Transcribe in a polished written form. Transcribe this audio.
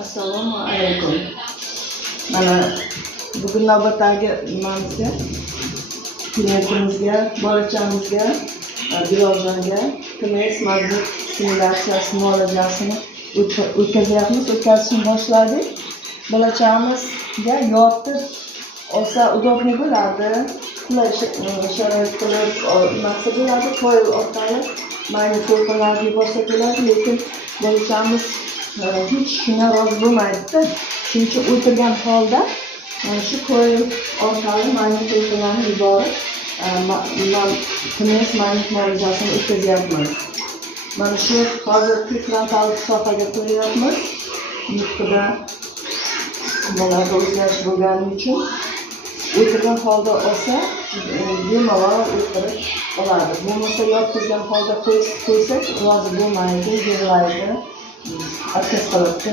Assalomu alaykum. Mana bugun navbatdagi nimamizga, klientimizga, bolachamizga, Dilozorga TMS magnet stimulyatsiyasi muolajasini o'tkazyapmiz. O'tkazishni boshladik. Bolachamizga yotib olsa udobli bo'ladi. Qulay sharoit qilib olmasa bo'ladi. Qo'l orqali magnet to'lqinlarni yuborsa bo'ladi, lekin bolachamiz hech shunga rozi bo'lmaydi. Shuning uchun o'tirgan holda shu qo'l orqali magnet to'lqinlarni yuborib, TMS magnet muolajasini o'tkazyapmiz. Mana shu hozir prefrontal sohaga qo'yyapmiz. Nutqida nimalarda o'zgarish bo'lgani uchun o'tirgan holda olsa, bemalol o'tirib oladi. Bo'lmasa yotqizgan holda qo'ysak, rozi bo'lmaydi, yig'laydi, отказ qiladi.